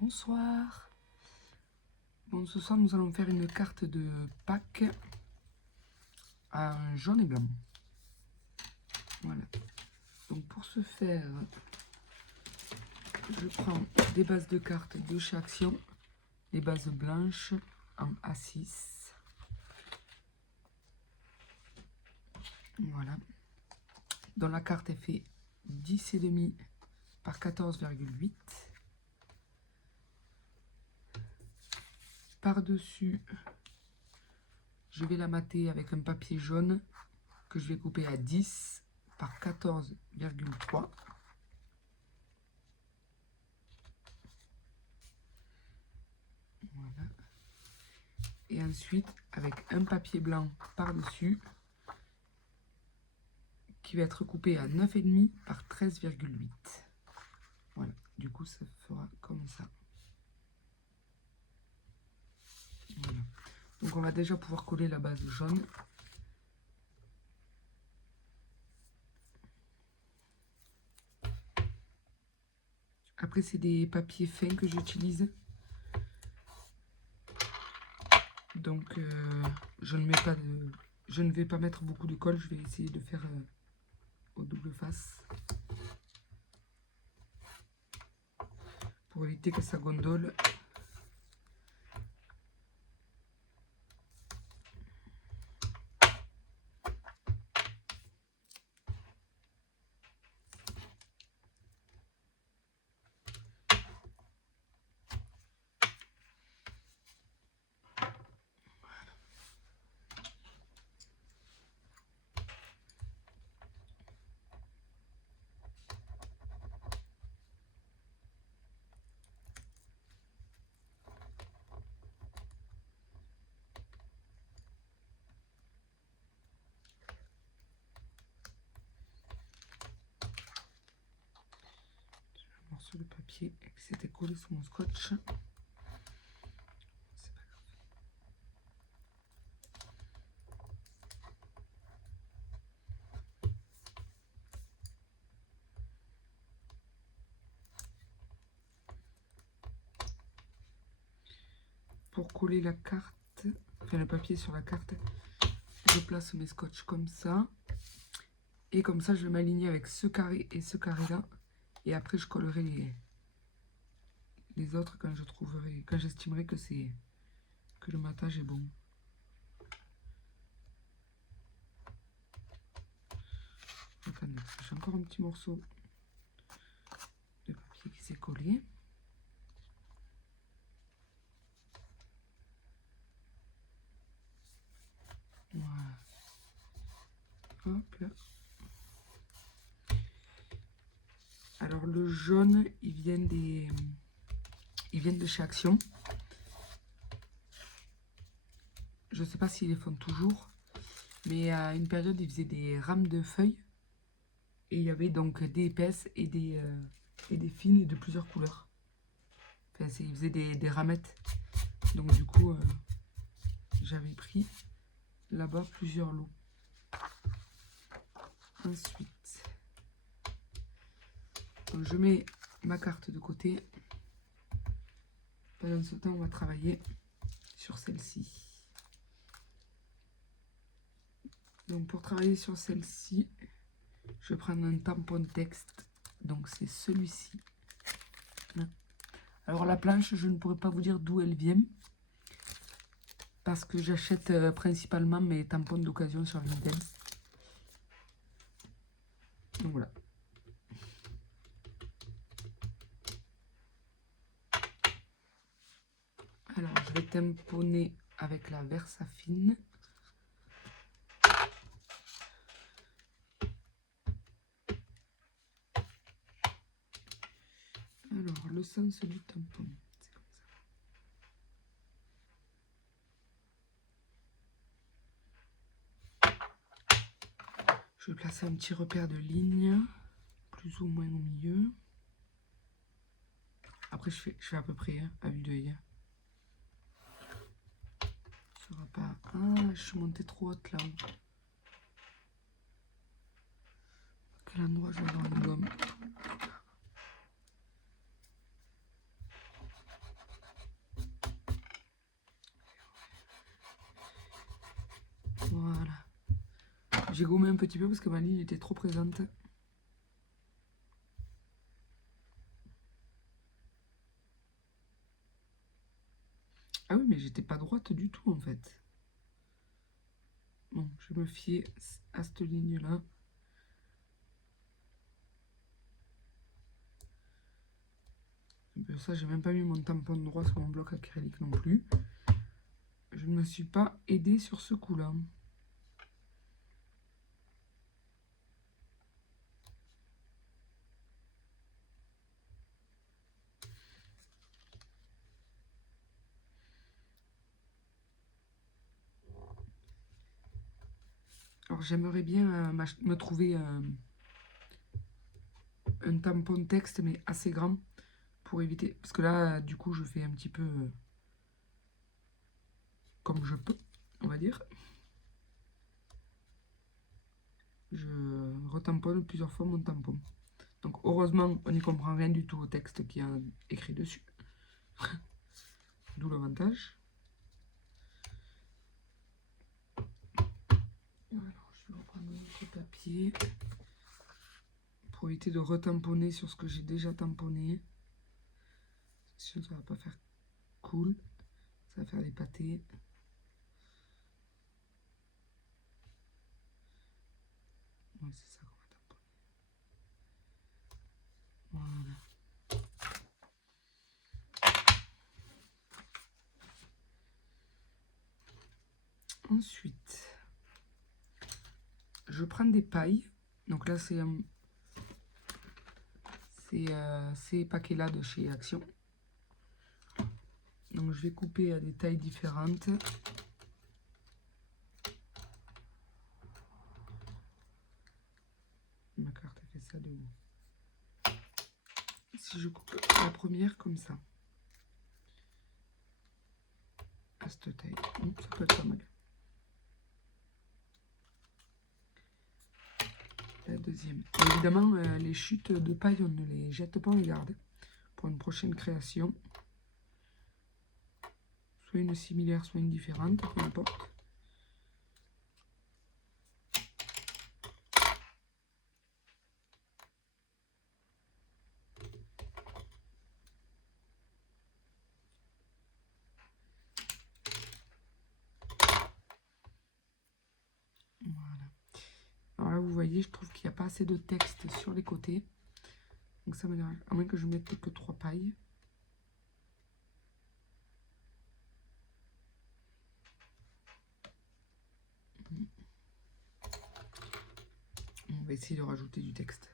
Bonsoir. Bon, ce soir, nous allons faire une carte de Pâques en jaune et blanc. Voilà. Donc, pour ce faire, je prends des bases de cartes de chez Action, les bases blanches en A6. Voilà. Dans la carte, elle fait 10,5 par 14,8. Par-dessus, je vais la mater avec un papier jaune que je vais couper à 10 par 14,3. Voilà. Et ensuite, avec un papier blanc par-dessus, qui va être coupé à 9,5 par 13,8. Voilà, du coup, ça fera comme ça. Voilà. Donc, on va déjà pouvoir coller la base jaune. Après, c'est des papiers fins que j'utilise. Donc, je ne vais pas mettre beaucoup de colle. Je vais essayer de faire au double face. Pour éviter que ça gondole. Sur le papier qui s'était collé sur mon scotch. C'est pas grave. Pour coller la carte, enfin le papier sur la carte, je place mes scotch comme ça. Et comme ça, je vais m'aligner avec ce carré et ce carré-là. Et après, je collerai les autres quand j'estimerai que le matage est bon. Attendez, j'ai encore un petit morceau de papier qui s'est collé. Voilà. Hop là. Alors le jaune, ils viennent de chez Action. Je ne sais pas s'ils les font toujours, mais à une période, ils faisaient des rames de feuilles. Et il y avait donc des épaisses et des fines et de plusieurs couleurs. Enfin, ils faisaient des ramettes. Donc du coup, j'avais pris là-bas plusieurs lots. Ensuite, donc je mets ma carte de côté. Pendant ce temps, on va travailler sur celle-ci. Donc pour travailler sur celle-ci, je vais prendre un tampon de texte. Donc c'est celui-ci. Alors la planche, je ne pourrais pas vous dire d'où elle vient. Parce que j'achète principalement mes tampons d'occasion sur Vinted. Donc voilà. Alors je vais tamponner avec la Versafine. Alors le sens du tampon, c'est comme ça. Je vais placer un petit repère de ligne, plus ou moins au milieu. Après je fais à peu près à vue d'œil. Ça sera pas. Ah, je suis montée trop haute là. Quel endroit je vais avoir une gomme? J'ai gommé un petit peu parce que ma ligne était trop présente. Ah oui, mais j'étais pas droite du tout en fait. Bon, je vais me fier à cette ligne-là. Ça, j'ai même pas mis mon tampon droit sur mon bloc acrylique non plus. Je ne me suis pas aidée sur ce coup-là. Alors j'aimerais bien me trouver un tampon texte mais assez grand pour éviter. Parce que là, du coup, je fais un petit peu comme je peux, on va dire. Je retamponne plusieurs fois mon tampon. Donc heureusement, on n'y comprend rien du tout au texte qui est écrit dessus. D'où l'avantage. Alors, je vais reprendre notre papier pour éviter de retamponner sur ce que j'ai déjà tamponné. Sinon, ça va pas faire cool. Ça va faire des pâtés. Ouais, c'est ça qu'on va tamponner. Voilà. Ensuite, je prends des pailles. Donc là, c'est ces paquets-là de chez Action. Donc je vais couper à des tailles différentes. Ma carte a fait ça de haut. Si je coupe la première comme ça, à cette taille, ça peut être pas mal. La deuxième. Et évidemment, les chutes de paille, on ne les jette pas, on les garde pour une prochaine création. Soit une similaire, soit une différente, peu importe. Voilà. Alors là, vous voyez, je trouve qu'il n'y a pas assez de texte sur les côtés. Donc ça me dérange, à moins que je mette que 3 pailles. On va essayer de rajouter du texte.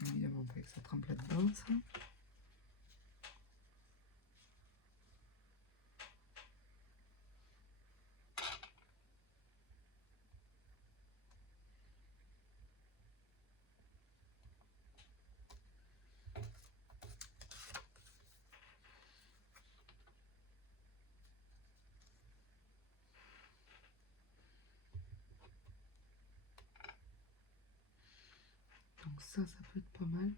Évidemment, pas que ça trempe là-dedans, ça. Donc ça peut être pas mal.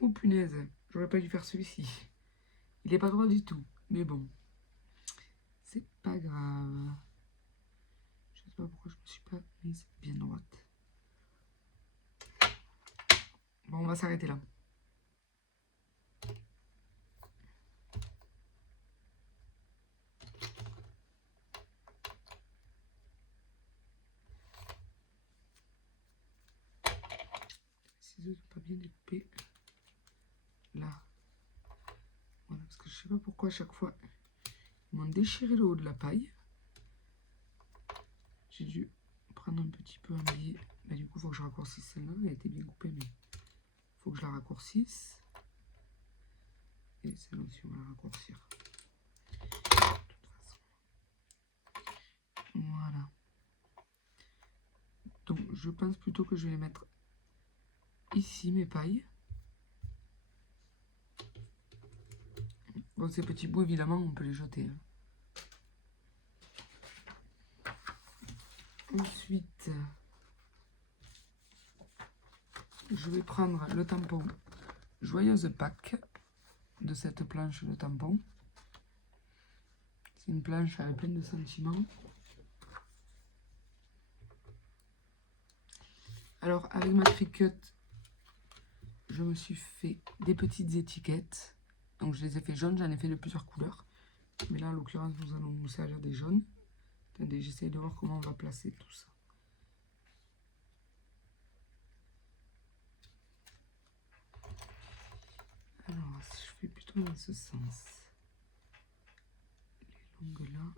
Oh punaise, j'aurais pas dû faire celui-ci. Il est pas droit du tout, mais bon. C'est pas grave. Je sais pas pourquoi je me suis pas mise bien droite. Bon, on va s'arrêter là. Les ciseaux sont pas bien découpés. Là. Voilà, parce que je sais pas pourquoi à chaque fois ils m'ont déchiré le haut de la paille. J'ai dû prendre un petit peu un biais. Bah, du coup, il faut que je raccourcisse celle-là. Elle a été bien coupée, mais il faut que je la raccourcisse. Et celle-là aussi, on va la raccourcir. Donc je pense plutôt que je vais les mettre ici, mes pailles. Bon, ces petits bouts, évidemment, on peut les jeter. Ensuite, je vais prendre le tampon Joyeuse Pâques de cette planche de tampon. C'est une planche avec plein de sentiments. Alors, avec ma Cricut, je me suis fait des petites étiquettes. Donc, je les ai fait jaunes, j'en ai fait de plusieurs couleurs. Mais là, en l'occurrence, nous allons nous servir des jaunes. Attendez, j'essaie de voir comment on va placer tout ça. Alors, si je fais plutôt dans ce sens. Les longues là.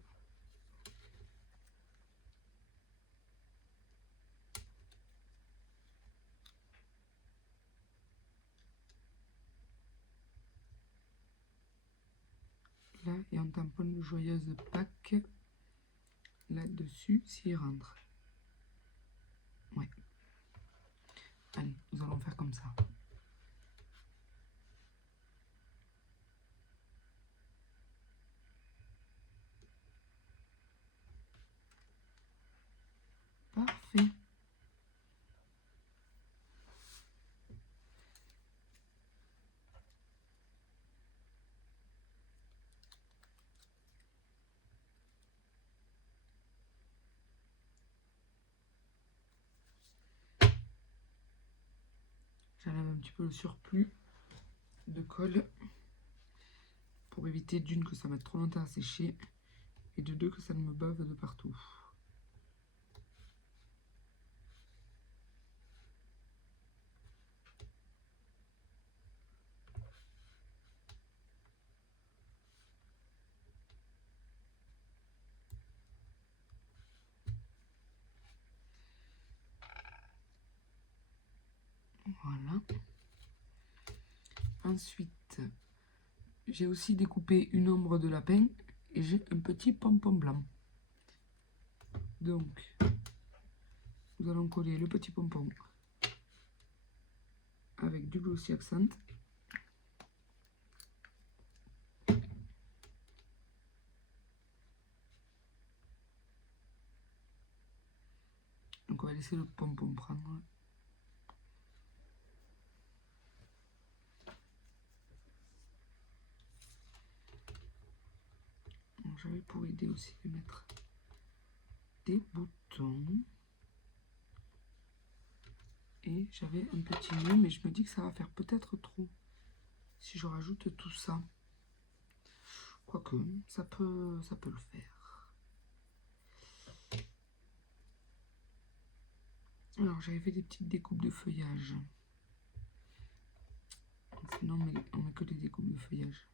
Là, et on tamponne Joyeuse Pâques là-dessus, s'il rentre. Ouais. Allez, nous allons faire comme ça. Parfait. J'enlève un petit peu le surplus de colle pour éviter d'une que ça mette trop longtemps à sécher et de deux que ça ne me bave de partout. Voilà. Ensuite, j'ai aussi découpé une ombre de lapin et j'ai un petit pompon blanc. Donc, nous allons coller le petit pompon avec du Glossy Accent. Donc, on va laisser le pompon prendre. J'avais pour idée aussi de mettre des boutons. Et j'avais un petit nœud, mais je me dis que ça va faire peut-être trop si je rajoute tout ça. Quoique, ça peut le faire. Alors, j'avais fait des petites découpes de feuillage. Sinon, on met que des découpes de feuillage.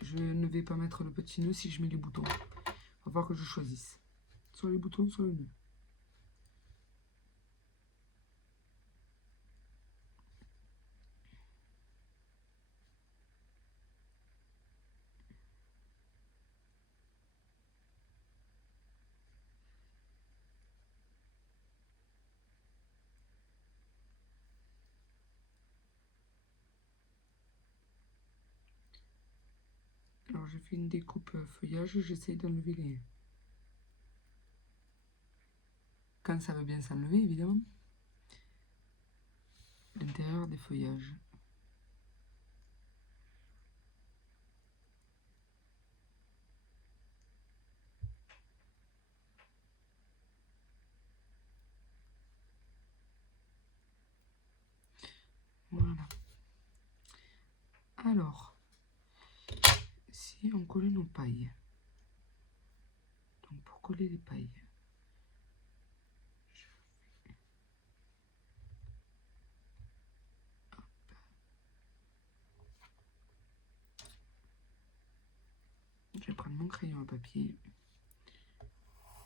Je ne vais pas mettre le petit nœud si je mets les boutons. Il va falloir que je choisisse. Soit les boutons, soit le nœud. Alors, j'ai fait une découpe feuillage. J'essaie d'enlever les... Quand ça veut bien s'enlever, évidemment. L'intérieur des feuillages. Voilà. Alors, si on collait nos pailles. Donc, pour coller les pailles. Je vais prendre mon crayon à papier.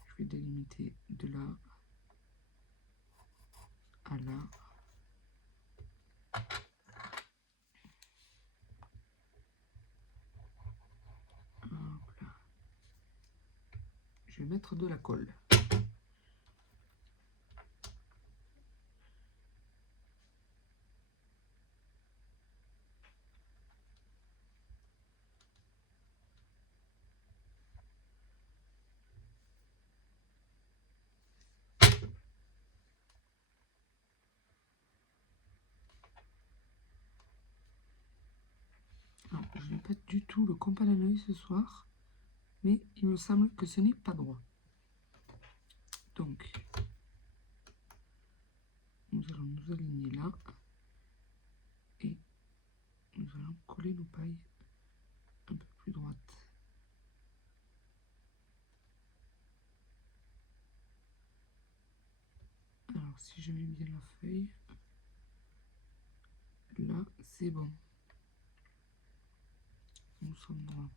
Je vais délimiter de là à là. Hop là. Je vais mettre de la colle. je n'ai pas du tout le compas à l'œil ce soir, mais il me semble que ce n'est pas droit. Donc, nous allons nous aligner là et nous allons coller nos pailles un peu plus droites. Alors, si je mets bien la feuille, là, c'est bon. Nous sommes droits.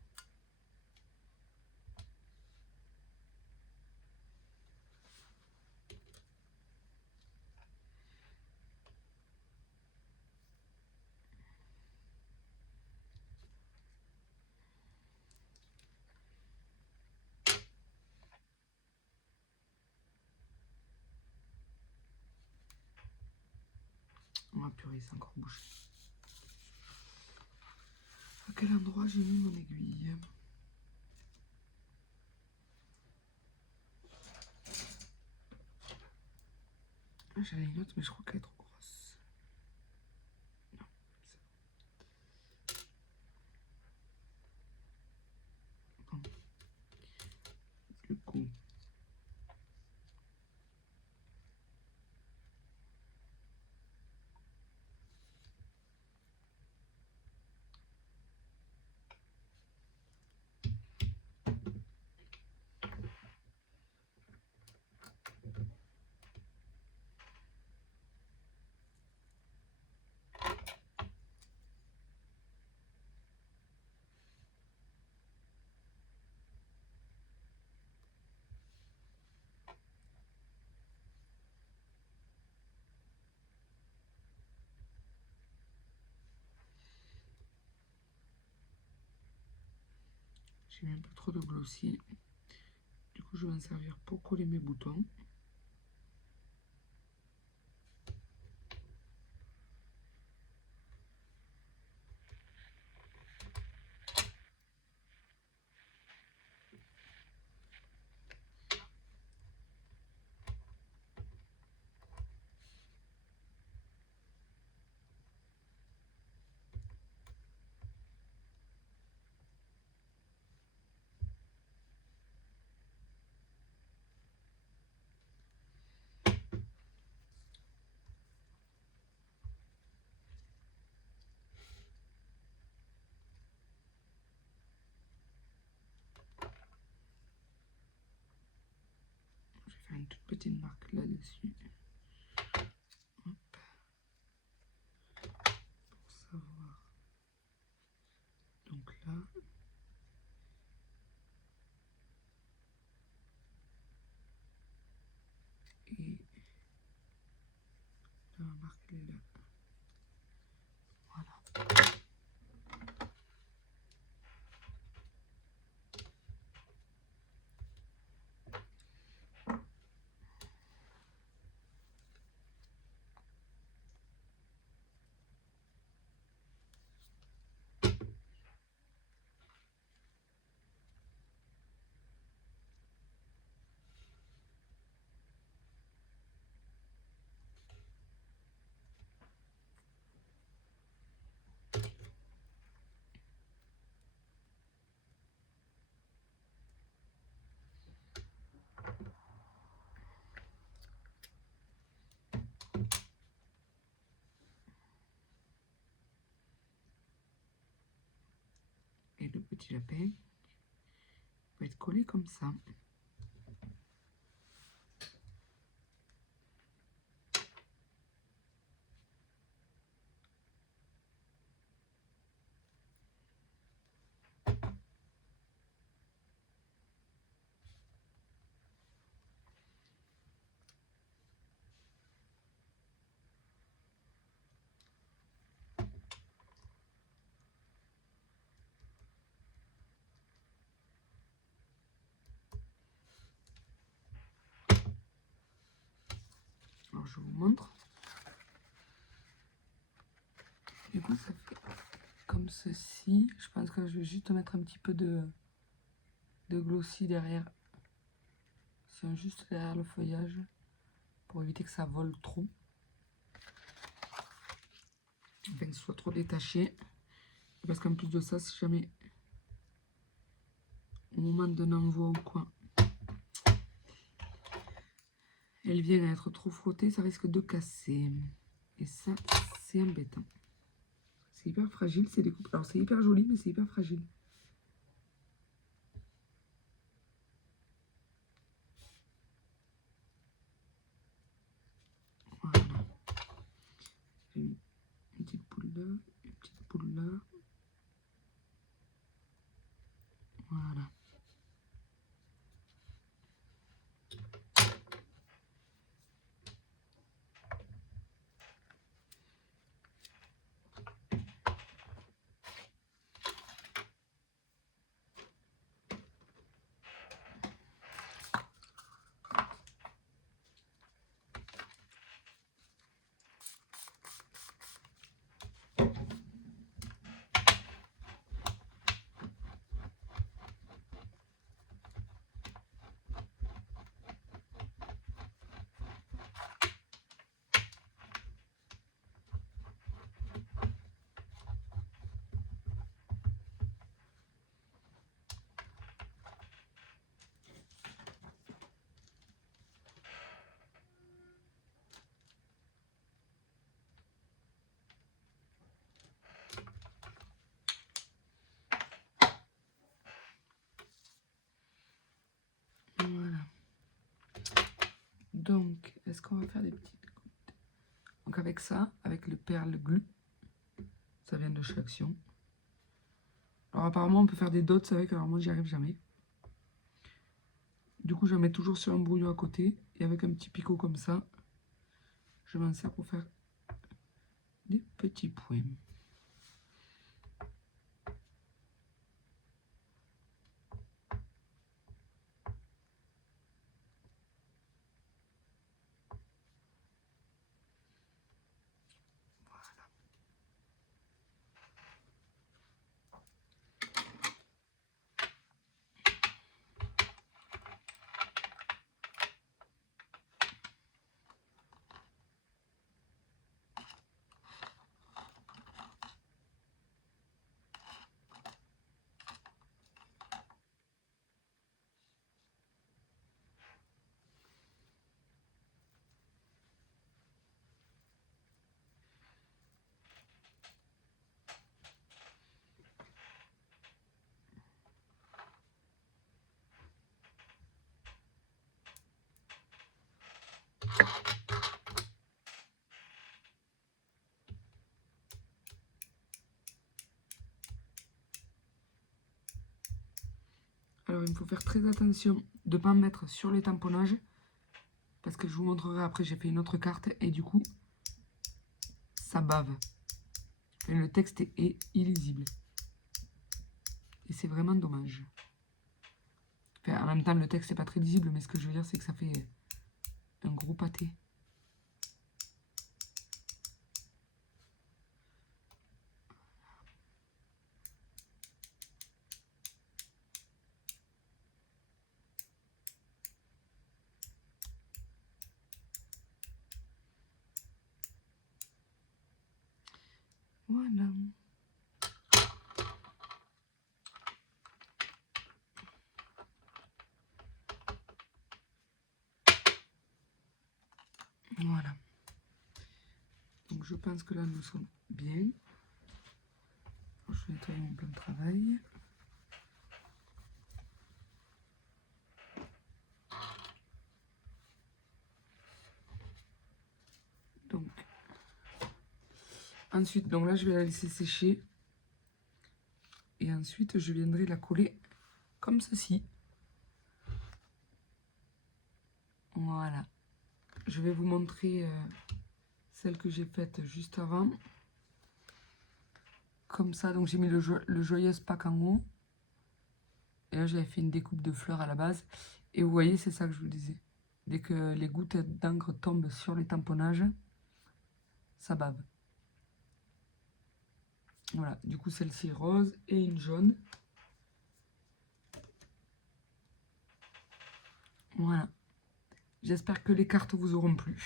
On va purée, c'est encore bouché. À quel endroit j'ai mis mon aiguille? J'en ai une autre, mais je crois qu'elle est trop grosse. Non, c'est bon. Le coup. J'ai mis un peu trop de glossy. Du coup, je vais en servir pour coller mes boutons. Je vais faire une toute petite marque là-dessus. Pour savoir. Donc là. Et la marque elle est là. Voilà. Et le petit lapin va être collé comme ça. Alors je vous montre. Du coup ça fait comme ceci. Je pense que je vais juste mettre un petit peu de glossy derrière. C'est juste derrière le feuillage pour éviter que ça vole trop. Enfin que ce soit trop détaché. Parce qu'en plus de ça, si jamais au moment d'un envoi ou quoi, elle vient à être trop frottée, ça risque de casser. Et ça, c'est embêtant. C'est hyper fragile, ces découpes. Alors c'est hyper joli, mais c'est hyper fragile. Voilà. J'ai mis une petite boule là, une petite boule là. Voilà. Voilà. Donc, est-ce qu'on va faire des petites gouttes? Donc avec ça, avec le perle glue, ça vient de chez Action. Alors apparemment on peut faire des dots avec, alors moi j'y arrive jamais. Du coup je mets toujours sur un brouillon à côté, et avec un petit picot comme ça, je m'en sers pour faire des petits points. Alors il me faut faire très attention de ne pas mettre sur les tamponnages, parce que je vous montrerai après, j'ai fait une autre carte, et du coup, ça bave. Et le texte est illisible. Et c'est vraiment dommage. Enfin, en même temps, le texte n'est pas très lisible, mais ce que je veux dire, c'est que ça fait un gros pâté. Voilà. Voilà. Donc je pense que là nous sommes bien. Je nettoie mon plan de travail. Donc ensuite, donc là je vais la laisser sécher. Et ensuite je viendrai la coller comme ceci. Voilà. Je vais vous montrer celle que j'ai faite juste avant. Comme ça, donc j'ai mis le joyeuse Pâques en haut. Et là j'avais fait une découpe de fleurs à la base. Et vous voyez, c'est ça que je vous disais. Dès que les gouttes d'encre tombent sur les tamponnages, ça bave. Voilà, du coup celle-ci rose et une jaune. Voilà. J'espère que les cartes vous auront plu.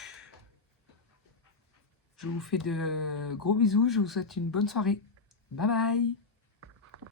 Je vous fais de gros bisous, je vous souhaite une bonne soirée. Bye bye!